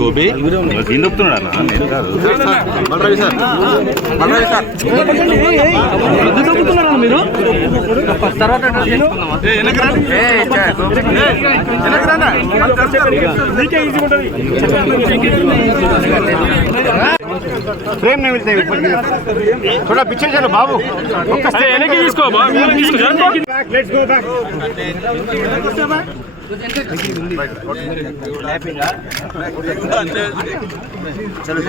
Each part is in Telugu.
గోపి నొప్పుతున్నాడు నేను కాదు మీరు फ्रेम नहीं मिलते थोड़ा पीछे चलो बाबू తీసుకో लेट्स गो बैक चलो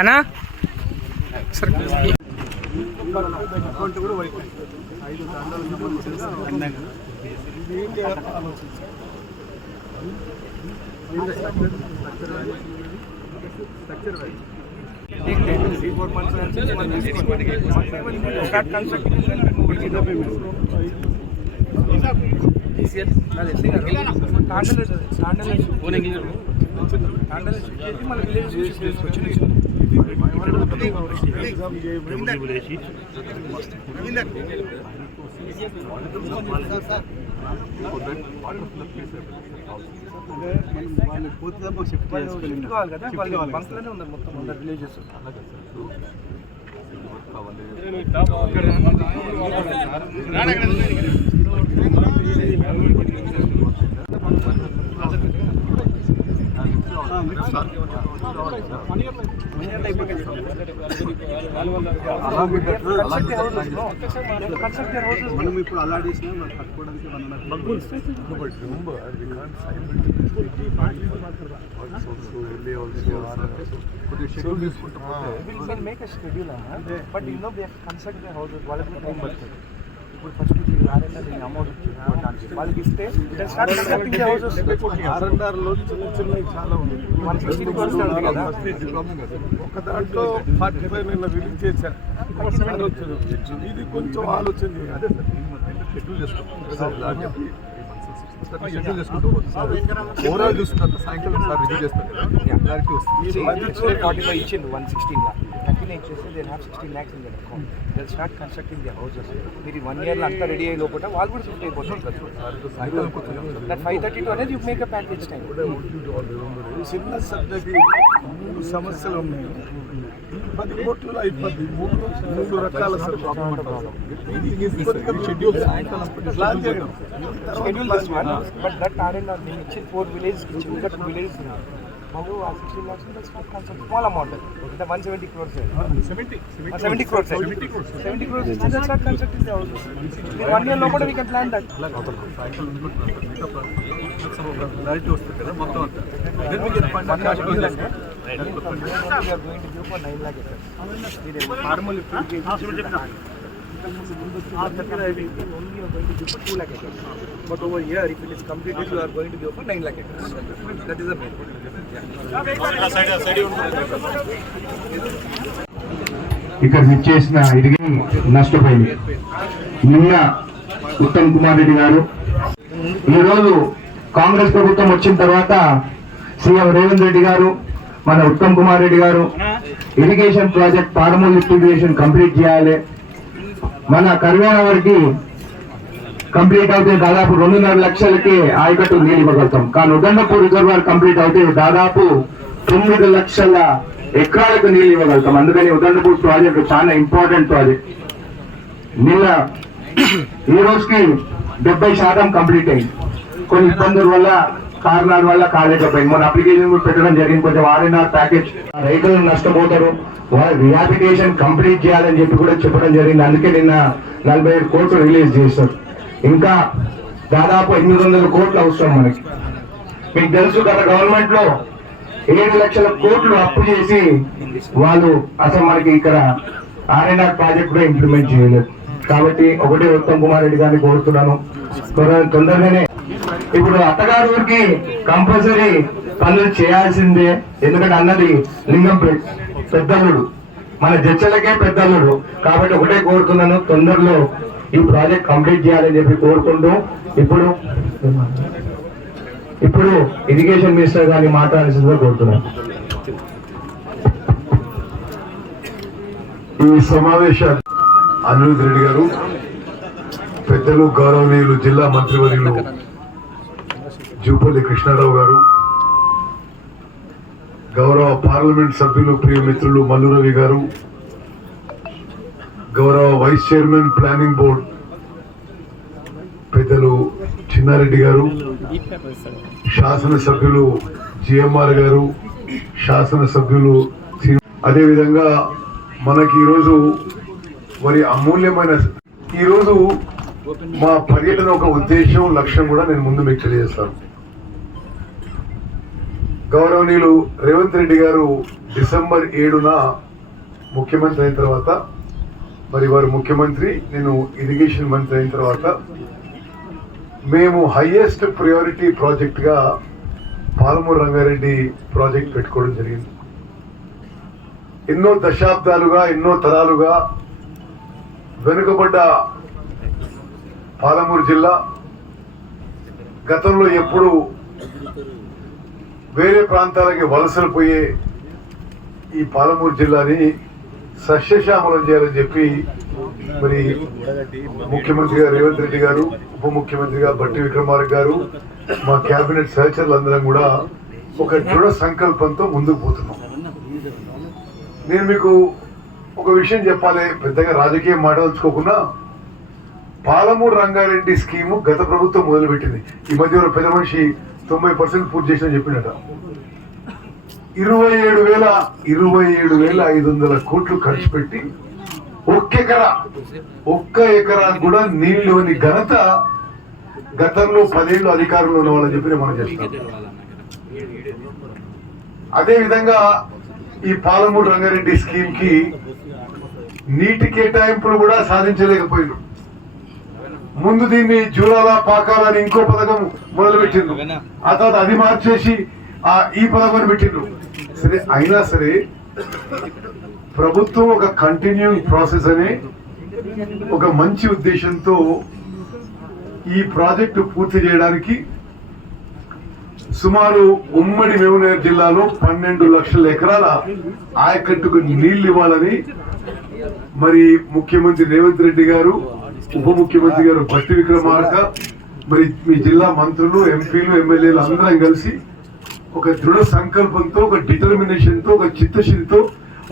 అన్నా సరే మనం ఇప్పుడు అలా చేసినా మనం కట్టుకోవడానికి ఇప్పుడు ఫస్ట్ ఆర్ఎన్ఆర్ అమౌంట్ ఇచ్చి వాళ్ళకి ఇస్తే ఆర్ఎన్ఆర్లో చిన్న చిన్నవి చాలా ఉన్నాయి. ఒక దాంట్లో 45 నిన్న రిలీజ్ చేశారు. ఇది కొంచెం ఆలోచన చేయాలి. షెడ్యూల్ ఓవరాల్ చూసుకుంటే సాయంకాలం సార్ రివ్యూ చేస్తారు. అందరికీ వస్తుంది 45 ఇచ్చిండు 116 లా వచ్చేసి they have 16 lakhs in their account. They start constructing the houses. మీరు 1 year అంతా రెడీ అయ్యి లోపల వాళ్ళు కూడా షిఫ్ట్ అయిపోతారు. దట్ 532 అనేది you make a package time. చిన్న సబ్జెక్ట్ 3 సమస్యలు ఉన్నాయి. 10 కోట్లు అయిపోద్ది. 3 రకాల షెడ్యూల్ బట్ దట్ ఆర్ఎన్ఆర్ నేను ఇచ్చిన 4 villages ఇంకా 2 villages ఉన్నాయి. వాళ్ళు ఆ 16 lakhs స్మాల్ అమౌంట్ అంటే 170 crores 70 crores 70 crores start constructing the houses. 1 year లోపల we can plan that. Light వస్తుంది కదా మొత్తం అంతా then we can fund are going to give for 9 lakh acres. ఇది formal only you are going to give for 2 lakh acres. But over here, if it is completed, you are going to give for 9 lakh acres. That is the main point. ఇక్కడ విచ్చేసిన ఇరిగేషన్ నష్టపోయింది. నిన్న ఉత్తమ్ కుమార్ రెడ్డి గారు, ఈరోజు కాంగ్రెస్ ప్రభుత్వం వచ్చిన తర్వాత సీఎం రేవంత్ రెడ్డి గారు, మన ఉత్తమ్ కుమార్ రెడ్డి గారు ఇరిగేషన్ ప్రాజెక్ట్ పారమూల్ లిఫ్ట్ ఇరిగేషన్ కంప్లీట్ చేయాలి. మన కరీంనగర్కి కంప్లీట్ అయితే దాదాపు 2.5 లక్షలకి ఆయకట్టు నీళ్ళు ఇవ్వగలుగుతాం. కానీ ఉదండపూర్ రిజర్వాయర్ కంప్లీట్ అయితే దాదాపు 9 లక్షల ఎకరాలకు నీళ్ళు ఇవ్వగలుగుతాం. అందుకని ఉదండపూర్ ప్రాజెక్ట్ చాలా ఇంపార్టెంట్ ప్రాజెక్ట్. నిన్న ఈ రోజుకి 70% కంప్లీట్ అయింది. కొన్ని ఇబ్బందుల వల్ల కారణాల వల్ల కాలేకపోయింది. మన అప్లికేషన్ కూడా పెట్టడం జరిగింది. కొంచెం ఆర్ఎన్ఆర్ ప్యాకేజ్ రైతులు నష్టపోతారు, వాళ్ళ రిహాబిలిటేషన్ కంప్లీట్ చేయాలని చెప్పి కూడా చెప్పడం జరిగింది. అందుకే నిన్న 45 కోట్లు రిలీజ్ చేశారు. ఇంకా దాదాపు 800 కోట్లు అవసరం మనకి. మీకు తెలుసు గత గవర్నమెంట్ లో 7 లక్షల కోట్లు అప్పు చేసి వాళ్ళు అసలు మనకి ఇక్కడ ఆర్ఎన్ఆర్ ప్రాజెక్ట్ కూడా ఇంప్లిమెంట్ చేయలేదు. కాబట్టి ఒకటే ఉత్తమ్ కుమార్ రెడ్డి గారిని కోరుతున్నాను, తొందరగానే ఇప్పుడు అత్తగారు ఊరికి కంపల్సరీ పనులు చేయాల్సిందే. ఎందుకంటే అన్నది లింగంపేట్ పెద్దల్లుడు, మన జడ్చలకే పెద్దల్లుడు. కాబట్టి ఒకటే కోరుతున్నాను, తొందరలో ఈ ప్రాజెక్ట్ కంప్లీట్ చేయాలని చెప్పి కోరుకుంటూ ఇప్పుడు ఇరిగేషన్ మినిస్టర్ గారిని మాట్లాడాల్సిందిగా కోరుతున్నాను. ఈ సమావేశాన్ని అనిరుద్ రెడ్డి గారు, పెద్దలు గౌరవనీయులు జిల్లా మంత్రివర్యులు జూపల్లి కృష్ణారావు గారు, గౌరవ పార్లమెంట్ సభ్యులు ప్రియమిత్రులు మల్లు రవి గారు, గౌరవ వైస్ చైర్మన్ ప్లానింగ్ బోర్డ్ పెద్దలు చిన్నారెడ్డి గారు, శాసనసభ్యులు జిఎంఆర్ గారు, శాసనసభ్యులు అదేవిధంగా మనకి ఈరోజు మరి అమూల్యమైన ఈరోజు మా పర్యటన ఒక ఉద్దేశం లక్ష్యం కూడా నేను ముందు మీకు తెలియజేస్తాను. గౌరవనీయులు రేవంత్ రెడ్డి గారు డిసెంబర్ 7న ముఖ్యమంత్రి అయిన తర్వాత, మరి వారు ముఖ్యమంత్రి, నేను ఇరిగేషన్ మంత్రి అయిన తర్వాత మేము హైయెస్ట్ ప్రయారిటీ ప్రాజెక్ట్ గా పాలమూరు రంగారెడ్డి ప్రాజెక్ట్ పెట్టుకోవడం జరిగింది. ఎన్నో దశాబ్దాలుగా ఎన్నో తరాలుగా వెనుకబడ్డ పాలమూరు జిల్లా గతంలో ఎప్పుడు వేరే ప్రాంతాలకి వలసలు పోయే ఈ పాలమూరు జిల్లాని సస్యశ్యామలం చేయాలని చెప్పి మరి ముఖ్యమంత్రిగా రేవంత్ రెడ్డి గారు, ఉప ముఖ్యమంత్రిగా బట్టి విక్రమార్క గారు, మా కేబినెట్ సహచరులు అందరం కూడా ఒక దృఢ సంకల్పంతో ముందుకు పోతున్నాం. నేను మీకు ఒక విషయం చెప్పాలి, పెద్దగా రాజకీయం మాట్లాడుకోకుండా, పాలమూరు రంగారెడ్డి స్కీము గత ప్రభుత్వం మొదలుపెట్టింది. ఈ మధ్య ఒక పెద్ద మనిషి 90% పూర్తి చేసిన చెప్పినట. 27,500 కోట్లు ఖర్చు పెట్టి ఒక్క ఎకరా కూడా నీళ్ళలోని ఘనత గతంలో 10 ఏళ్ళు అధికారంలో ఉన్న వాళ్ళని చెప్పి మనం చేస్తాం. అదే విధంగా ఈ పాలమూరు రంగారెడ్డి స్కీమ్ కి నీటి కేటాయింపులు కూడా సాధించలేకపోయారు. ముందు దీన్ని జూరాల పాకాల అని ఇంకో పథకం మొదలు పెట్టిండ్రు, ఆ తర్వాత అది మార్చేసి ఈ పథకం పెట్టిండ్రు. సరే, అయినా సరే ప్రభుత్వం ఒక కంటిన్యూయింగ్ ప్రాసెస్ అనే ఒక మంచి ఉద్దేశంతో ఈ ప్రాజెక్టు పూర్తి చేయడానికి సుమారు ఉమ్మడి మహబూబ్నగర్ జిల్లాలో 12 లక్షల ఎకరాల ఆయకట్టుకు నీళ్లు ఇవ్వాలని మరి ముఖ్యమంత్రి రేవంత్ రెడ్డి గారు, ఉప ముఖ్యమంత్రి గారు బట్టి విక్రమార్క, మరి మీ జిల్లా మంత్రులు, ఎంపీలు, ఎమ్మెల్యేలు అందరం కలిసి ఒక దృఢ సంకల్పంతో, ఒక డిటర్మినేషన్ తో, ఒక చిత్తశుద్ధితో,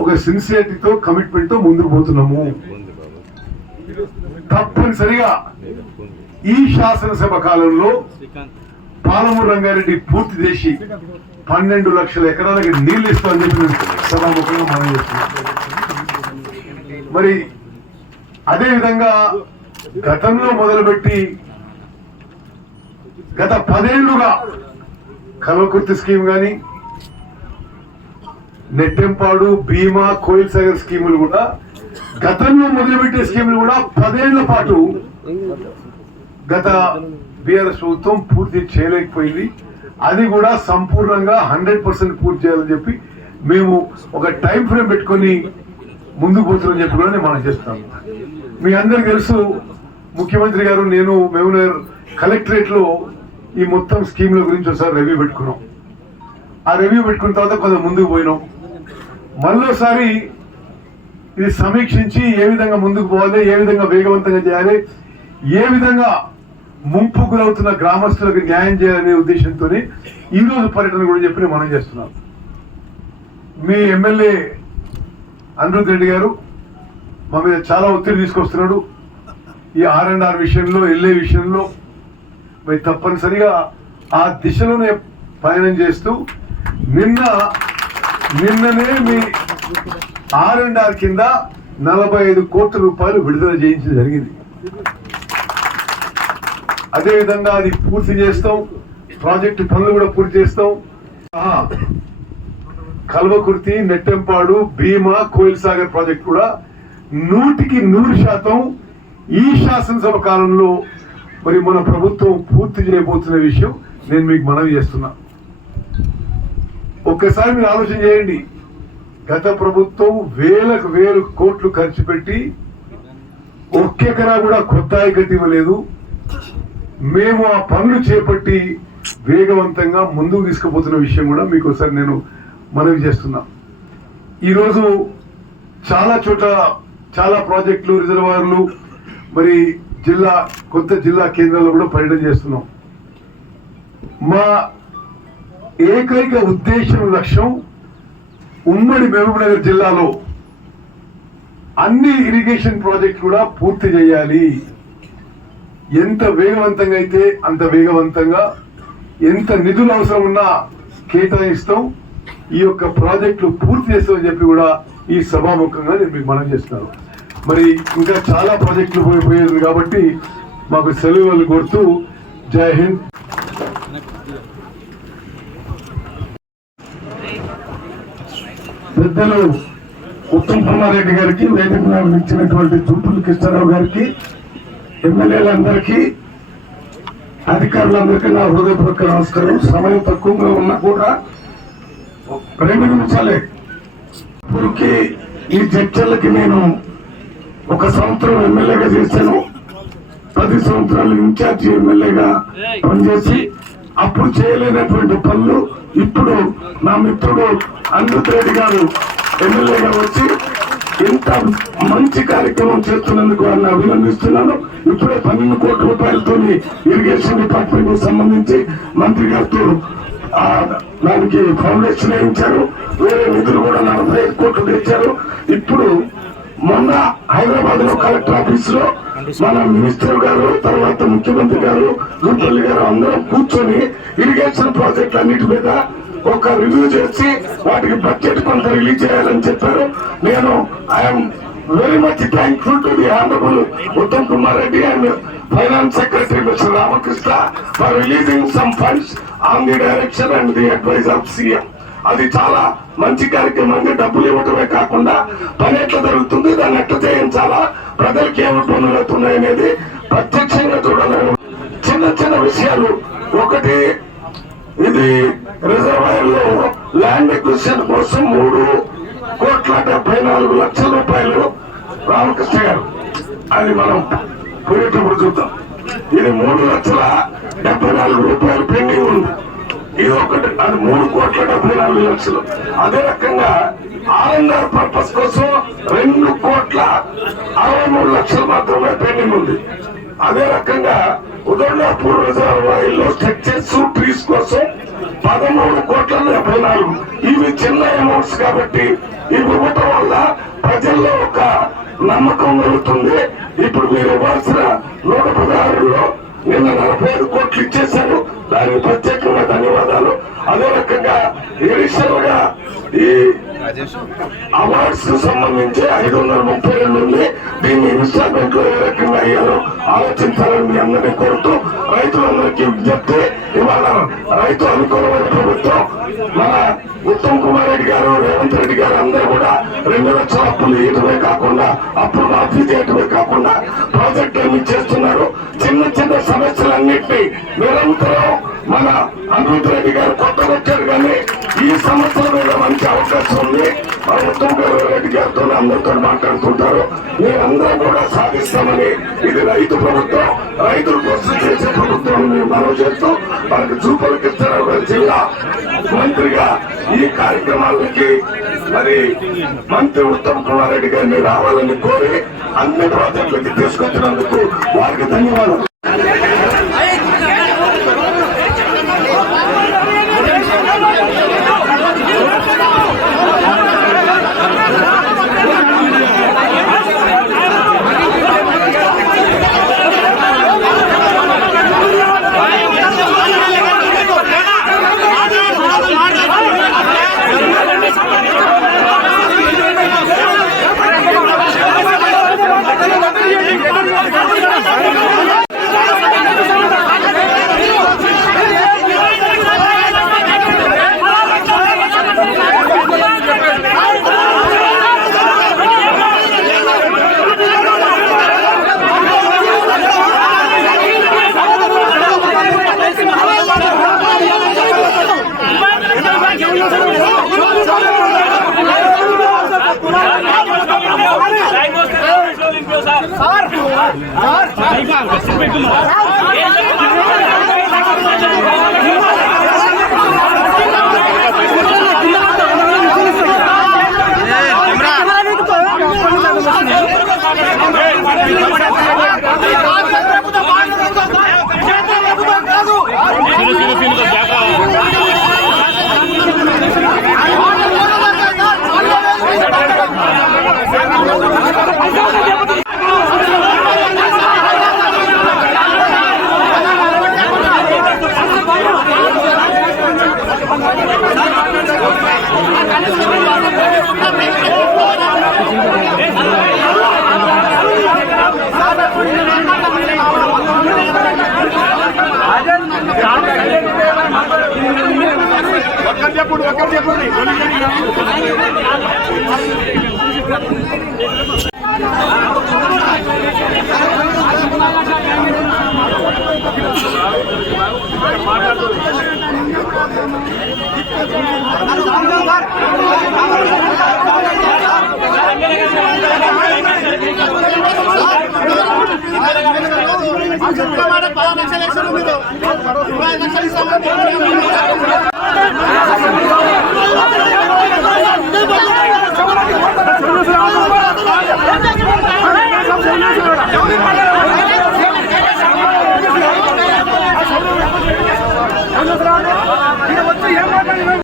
ఒక సిన్సియారిటీతో, కమిట్మెంట్ తో ముందుకు పోతున్నాము. తప్పనిసరిగా ఈ శాసనసభ కాలంలో పాలమూరు రంగారెడ్డి పూర్తి చేసి 12 లక్షల ఎకరాలకి నీళ్లు ఇస్తామని చెప్పి సభాముఖంగా మనం చేస్తున్నాం. మరి అదే విధంగా గతంలో మొదలుపెట్టి గత 10 ఏళ్లుగా కల్వకుర్తి స్కీమ్ గాని, నెట్టెంపాడు, భీమా, కోయిల్ సాగర్ స్కీములు కూడా, గతంలో మొదలుపెట్టే స్కీములు కూడా 10 ఏళ్ల పాటు గత బీఆర్ఎస్ ప్రభుత్వం పూర్తి చేయలేకపోయింది. అది కూడా సంపూర్ణంగా 100% పూర్తి చేయాలని చెప్పి మేము ఒక టైం ఫ్రేమ్ పెట్టుకొని ముందుకు పోతున్నామని చెప్పి కూడా మనం చేస్తాం. మీ అందరికి తెలుసు, ముఖ్యమంత్రి గారు, నేను మహబూబ్నగర్ కలెక్టరేట్ లో ఈ మొత్తం స్కీమ్ల గురించి ఒకసారి రివ్యూ పెట్టుకున్నాం. ఆ రివ్యూ పెట్టుకున్న తర్వాత కొంచెం ముందుకు పోయినాం. మళ్ళీసారి ఇది సమీక్షించి ఏ విధంగా ముందుకు పోవాలి, ఏ విధంగా వేగవంతంగా చేయాలి, ఏ విధంగా ముంపు గురవుతున్న గ్రామస్తులకు న్యాయం చేయాలనే ఉద్దేశంతో ఈ రోజు పర్యటన కూడా చెప్పి మనం చేస్తున్నాం. మీ ఎమ్మెల్యే అనిరుద్ రెడ్డి గారు మా మీద చాలా ఒత్తిడి తీసుకొస్తున్నాడు. ఈ R&R విషయంలో, LA విషయంలో మరి తప్పనిసరిగా ఆ దిశలోనే పయనం చేస్తూ నిన్ననే మీ R&R కింద 45 కోట్ల రూపాయలు విడుదల చేయించడం జరిగింది. అదేవిధంగా అది పూర్తి చేస్తాం, ప్రాజెక్టు పనులు కూడా పూర్తి చేస్తాం. కల్వకుర్తి, నెట్టెంపాడు, భీమా, కోయిల్ సాగర్ ప్రాజెక్ట్ కూడా 100% ఈ శాసనసభ కాలంలో మరి మన ప్రభుత్వం పూర్తి చేయబోతున్న విషయం నేను మీకు మనవి చేస్తున్నా. ఒక్కసారి మీరు ఆలోచన చేయండి. గత ప్రభుత్వం వేల కోట్లు ఖర్చు పెట్టి ఒక్కెకరా కూడా కొత్త ఆయకట్టు ఇవ్వలేదు. మేము ఆ పనులు చేపట్టి వేగవంతంగా ముందుకు తీసుకుపోతున్న విషయం కూడా మీకు ఒకసారి నేను మనవి చేస్తున్నా. ఈరోజు చాలా చోట చాలా ప్రాజెక్టులు, రిజర్వాయర్లు మరి కొత్త జిల్లా కేంద్రాల్లో కూడా పర్యటన చేస్తున్నాం. మా ఏకైక ఉద్దేశం, లక్ష్యం ఉమ్మడి మహబూబ్నగర్ జిల్లాలో అన్ని ఇరిగేషన్ ప్రాజెక్ట్ కూడా పూర్తి చేయాలి. ఎంత వేగవంతంగా అయితే అంత వేగవంతంగా, ఎంత నిధులు అవసరం ఉన్నా కేటాయిస్తాం, ఈ యొక్క ప్రాజెక్టులు పూర్తి చేస్తామని చెప్పి కూడా ఈ సభాముఖంగా నేను మీకు మనం చేస్తున్నాను. మరి ఇంకా చాలా ప్రాజెక్టులు పోయేది కాబట్టి మాకు సెలవులు కోరుతూ జై హింద్. పెద్దలు ఉత్తమ్ కుమార్ రెడ్డి గారికి, వేదిక మీద ఇచ్చినటువంటి జూపూడి కృష్ణారావు గారికి, ఎమ్మెల్యేలందరికీ, అధికారులందరికీ నా హృదయపూర్వక నమస్కారం. సమయం తక్కువగా ఉన్నా కూడా 2 నిమిషాలే. ఇప్పటికి ఈ చర్చలకి నేను 1 సంవత్సరం ఎమ్మెల్యేగా చేశాను, 10 సంవత్సరాలు ఇన్ఛార్జి ఎమ్మెల్యేగా పనిచేసి అప్పుడు చేయలేనటువంటి పనులు ఇప్పుడు నా మిత్రుడు అనిరుద్ రెడ్డి గారు ఎమ్మెల్యేగా వచ్చి ఇంత మంచి కార్యక్రమం చేస్తున్నందుకు వారిని అభినందిస్తున్నాను. ఇప్పుడే 12 కోట్ల రూపాయలతో ఇరిగేషన్ డిపార్ట్మెంట్ కు సంబంధించి మంత్రి గారితో దానికి ఫౌండేషన్ వేయించారు. వేరే నిధులు కూడా 45 కోట్లు తెచ్చారు. ఇప్పుడు మొన్న హైదరాబాద్ లో కలెక్టర్ ఆఫీస్ లో మన మినిస్టర్ గారు, తర్వాత ముఖ్యమంత్రి గారు, గుంటల్లి గారు అందరం కూర్చొని ఇరిగేషన్ ప్రాజెక్ట్ అన్నిటి మీద ఒక రివ్యూ చేసి వాటికి బడ్జెట్ కొంత రిలీజ్ చేయాలని చెప్పారు. నేను I'm very much thankful to the honourable Uttam Kumar Reddy and finance secretary mister Ramakrishna for releasing some funds on the direction and the advice of CM. అది చాలా మంచి కార్యక్రమం. డబ్బులు ఇవ్వటమే కాకుండా పని ఎట్లా జరుగుతుంది, దాన్ని ఎట్లా చేయించాలా, ప్రజలకు ఏమి పనులు అవుతున్నాయనేది ప్రత్యక్షంగా చూడాలని చిన్న విషయాలు. ఒకటి, ఇది రిజర్వాయర్ లో ల్యాండ్ ఎక్విజిషన్ కోసం 3,74,00,000 రూపాయలు రామకృష్ణ గారు, అది మనం పోయేటప్పుడు చూద్దాం. ఇది 3,74,00,000 రూపాయలు పెండింగ్ ఉంది. ఇది ఒకటి, అది 3,74,00,000. అదే రకంగా R&R పర్పస్ కోసం 2,63,00,000 మాత్రమే పెండింగ్ ఉంది. అదే రకంగా ఉదయపూర్ రిజర్వాయర్ లో స్ట్రక్చర్స్, ట్రీస్ కోసం 13,74,00,000. ఇవి చిన్న అమౌంట్స్ కాబట్టి ఇవి ఇవ్వటం వల్ల ప్రజల్లో ఒక నమ్మకం కలుగుతుంది. ఇప్పుడు మీరు ఇవ్వాల్సిన 116లో నిన్న 45 కోట్లు ఇచ్చేశారు. దానికి ప్రత్యేకంగా ధన్యవాదాలు. అదే రకంగా ఎడిషనల్ గా ఈ అవార్డ్స్ కు సంబంధించి 532 ఉంది. దీన్ని ఇన్స్టాల్మెంట్ లో ఏ రకంగా అయ్యారో ఆలోచించాలని మీ అందరినీ కోరుతూ రైతులందరికీ విజ్ఞప్తి. ఇవాళ రైతు అనుకూలమైన ప్రభుత్వం మన ఉత్తమ్ కుమార్ రెడ్డి గారు, రేవంత్ రెడ్డి గారు అందరూ కూడా 2 లక్షల అప్పులు ఇవ్వటమే కాకుండా, అప్పులు మాఫీ చేయటమే కాకుండా ప్రాజెక్టులన్నీ చేస్తున్నారు. చిన్న సమస్యలన్నింటినీ నిరంతరం మన అనిరుద్ రెడ్డి గారు కొత్తగా వచ్చారు, కానీ ఈ సంవత్సరం మీద మంచి అవకాశం ఉంది. మన ఉత్తమ్ కుమార్ రెడ్డి గారితో అందరితో మాట్లాడుతుంటారు. మీరందరూ కూడా సాధిస్తామని, ఇది రైతు ప్రభుత్వం, రైతుల కోసం చేసే ప్రభుత్వం మనం చేస్తూ మనకు జూపూడి కృష్ణారావు గారి జిల్లా మంత్రిగా ఈ కార్యక్రమాలకి మరి మంత్రి ఉత్తమ్ కుమార్ రెడ్డి గారిని రావాలని కోరి అన్ని ప్రాజెక్టులకి తీసుకొచ్చినందుకు వారికి ధన్యవాదాలు.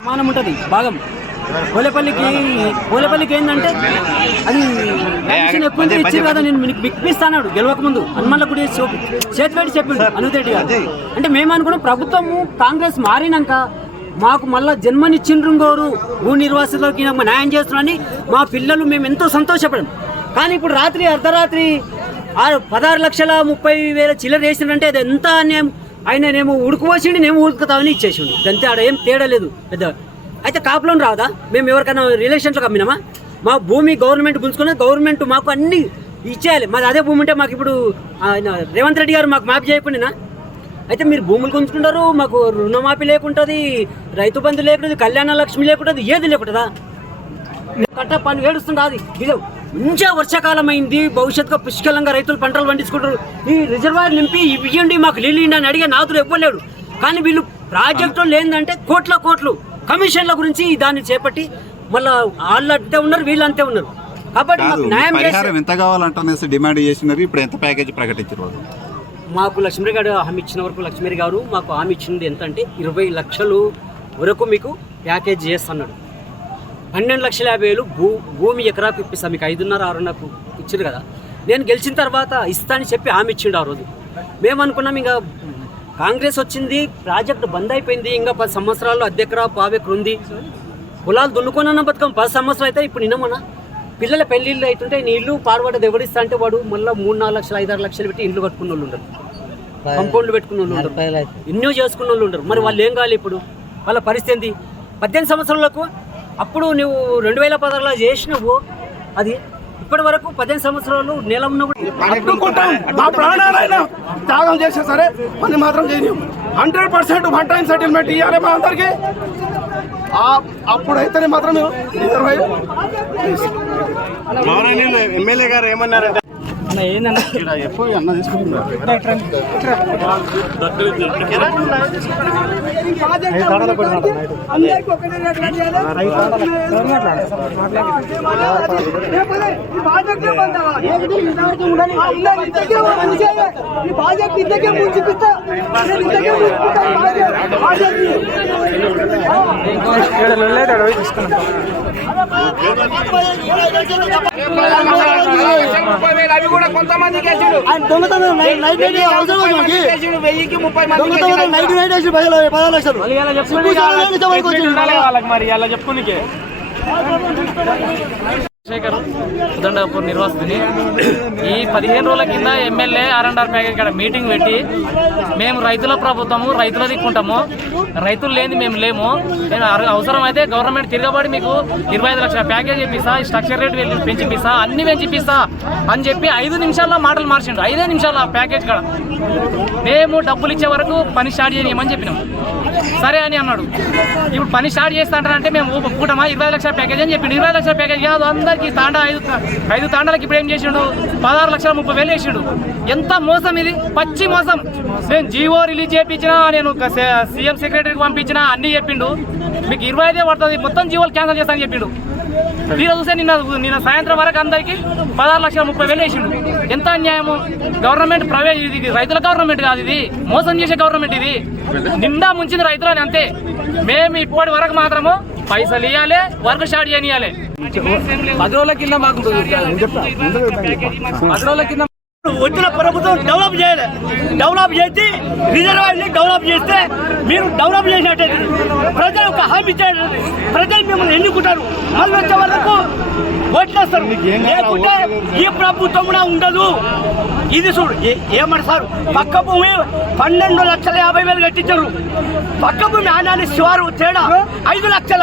మానం ఉంటుంది భాగం. పోలేపల్లికి ఏంటంటే అది ఎలక్షన్ ఎక్కువ ఇచ్చి కదా నేను మీకు బిక్పిస్తాడు గెలవక ముందు హనుమన్ల గుడి చేతి పెట్టి చెప్పిండు అనుదేటి గారు. అంటే మేము అనుకున్నాం ప్రభుత్వము కాంగ్రెస్ మారినాక మాకు మళ్ళీ జన్మనిచ్చిండ్రు గోరు భూ నిర్వాసితులకి న్యాయం చేస్తున్నారని మా పిల్లలు మేము ఎంతో సంతోషపడాం. కానీ ఇప్పుడు రాత్రి అర్ధరాత్రి 16,30,000 చిల్లర వేసిండంటే అది ఎంత అన్యాయం. ఆయననేమో ఉడుకుపోసిండి నేను ఉడుకుతామని ఇచ్చేసిండు అంతే. ఆడ ఏం తేడా లేదు పెద్ద. అయితే కాపులోని రాదా మేము ఎవరికైనా రిలేషన్స్లో అమ్మినామా? మా భూమి గవర్నమెంట్ గుంజుకున్నది, గవర్నమెంట్ మాకు అన్ని ఇచ్చేయాలి. మాది అదే భూమి ఉంటే మాకు ఇప్పుడు రేవంత్ రెడ్డి గారు మాకు మ్యాప్ చేయకుండా అయితే మీరు భూములు గుంజుకుంటారు, మాకు రుణమాఫీ లేకుంటుంది, రైతు బంధు లేకుంటుంది, కళ్యాణ లక్ష్మి లేకుంటుంది, ఏది లేకుంటుందా? కట్ట పని ఏడుస్తుంది. అది ఇది మంచిగా వర్షాకాలం అయింది, భవిష్యత్తుగా పుష్కలంగా రైతులు పంటలు పండించుకుంటారు. ఈ రిజర్వాయర్ నింపి ఇవ్వండి మాకు నీళ్ళు ఇండి అని అడిగే నాదులు ఇవ్వలేడు. కానీ వీళ్ళు ప్రాజెక్టులు లేదంటే కోట్లు కమిషన్ల గురించి దాన్ని చేపట్టి మళ్ళీ వాళ్ళు అంతే ఉన్నారు, వీళ్ళు అంతే ఉన్నారు. కాబట్టి మాకు న్యాయం పరిహారం ఎంత కావాలంటే డిమాండ్ చేసినారు. ఇప్పుడు ఎంత ప్యాకేజ్ ప్రకటించారు? మాకు లక్ష్మీ గారు హామీ ఇచ్చిన వరకు లక్ష్మీ గారు మాకు హామీ ఇచ్చింది ఎంత అంటే 20 లక్షలు వరకు మీకు ప్యాకేజ్ చేస్తున్నాడు. 12,50,000 భూమి ఎకరాకు ఇప్పిస్తాను మీకు 5.5-6 ఇచ్చింది కదా. నేను గెలిచిన తర్వాత ఇస్తానని చెప్పి హామీ ఇచ్చిండు ఆ రోజు. మేము అనుకున్నాం ఇంకా కాంగ్రెస్ వచ్చింది, ప్రాజెక్టు బంద్ అయిపోయింది, ఇంకా 10 సంవత్సరాలు అద్దెకరా పావెకరు ఉంది, పొలాలు దున్నుకోనన్న బతుకం 10 సంవత్సరాలు అయితే ఇప్పుడు నిన్నమన్నా పిల్లల పెళ్ళిళ్ళు అవుతుంటే నీ ఇల్లు పాడబడ్డది ఎవడిస్తా అంటే వాడు మళ్ళీ 3-4 లక్షలు 5-6 లక్షలు పెట్టి ఇండ్లు కట్టుకున్న వాళ్ళు ఉండరు, కంపౌండ్లు పెట్టుకున్న వాళ్ళు ఉండరు, ఎన్నో చేసుకున్న వాళ్ళు ఉండరు. మరి వాళ్ళు ఏం కావాలి ఇప్పుడు? వాళ్ళ పరిస్థితి ఏంది? 18 సంవత్సరాలకు అప్పుడు నువ్వు 2016లో చేసినవు, అది ఇప్పటి వరకు 15 సంవత్సరాలు నెల ఉన్న అడ్డుకుంటాం. మా ప్రాణాలైనా త్యాగం చేసే సరే పని మాత్రం చేయలేము. 100% 1 టైం సెటిల్మెంట్ ఇవ్వాలి మా అందరికీ. అప్పుడైతేనే మాత్రం ఎమ్మెల్యే గారు ఏమన్నారంటే అవి కూడా కొంతమందికి మరి అలా చెప్పుకోనికే శేఖర్ ఉదండపూర్ నిర్వాసితుని. ఈ 15 రోజుల కింద ఎమ్మెల్యే R&R ప్యాకేజ్ ఇక్కడ మీటింగ్ పెట్టి మేము రైతుల ప్రభుత్వము, రైతుల దిక్కుంటాము, రైతులు లేని మేము లేము, నేను అవసరమైతే గవర్నమెంట్ తిరగబడి మీకు 25 లక్షల ప్యాకేజ్ ఇప్పిస్తా, స్ట్రక్చర్ రేట్ పెంచిపిస్తా, అన్ని పెంచిపిస్తా అని చెప్పి 5 నిమిషాల్లో మాటలు మార్చిండు. 5 నిమిషాల ప్యాకేజ్ కాడ మేము డబ్బులు ఇచ్చే వరకు పని స్టార్ట్ చేయమని చెప్పినాం. సరే అని అన్నాడు. ఇప్పుడు పని స్టార్ట్ చేస్తా అంటారంటే మేము ఒప్పుకుంటామా? 20 లక్షల ప్యాకేజ్ అని చెప్పిండు. 20 లక్షల ప్యాకేజ్ కాదు, అందరికీ తాండా 5 తాండాలకి ఇప్పుడు ఏం చేసిండు? 16,30,000 వేసిండు. ఎంత మోసం ఇది, పచ్చి మోసం. నేను జీవో రిలీజ్ చేయించినా, నేను సీఎం సెక్రటరీకి పంపించినా, అన్నీ చెప్పిండు. మీకు 25 పడుతుంది, మొత్తం జీవోలు క్యాన్సిల్ చేస్తానని చెప్పిండు. తీరా చూస్తే నిన్న సాయంత్రం వరకు అందరికీ 16,30,000 వేసిండు. ఎంత అన్యాయము! గవర్నమెంట్ ప్రైవేట్, ఇది రైతుల గవర్నమెంట్ కాదు, ఇది మోసం చేసే గవర్నమెంట్. ఇది నిండా ముంచింది రైతులని అంతే. మేము ఇప్పటి వరకు మాత్రము పైసలు ఇవ్వాలి, వర్క్ స్టార్ట్ చేయనియాలి. 10 రోజుల కింద మాకు 10 రోజుల కింద వచ్చిన ప్రభుత్వం డెవలప్ చేయాలి. డెవలప్ చేసి రిజర్వాయర్ని డెవలప్ చేస్తే మీరు డెవలప్ చేసినట్టే. ప్రజలు ఒక హామీ ఇచ్చారు, ప్రజలు మిమ్మల్ని ఎన్నుకుంటారు, మళ్ళీ వచ్చే వరకు ఓట్లేస్తారు. లేకుంటే ఈ ప్రభుత్వం కూడా ఉండదు. ఇది చూడు ఏమంటారు సార్, పక్క భూమి 12,50,000 కట్టించారు. పక్క భూమి ఆనాన్ని శివారు తేడా 5 లక్షల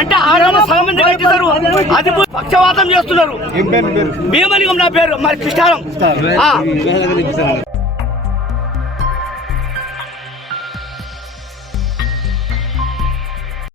అంటే ఆనాన్ని సగం మంది కట్టిస్తారు. అది పక్షవాతం చేస్తున్నారు. భీమలింగం నా పేరు, మరి కృష్ణారం.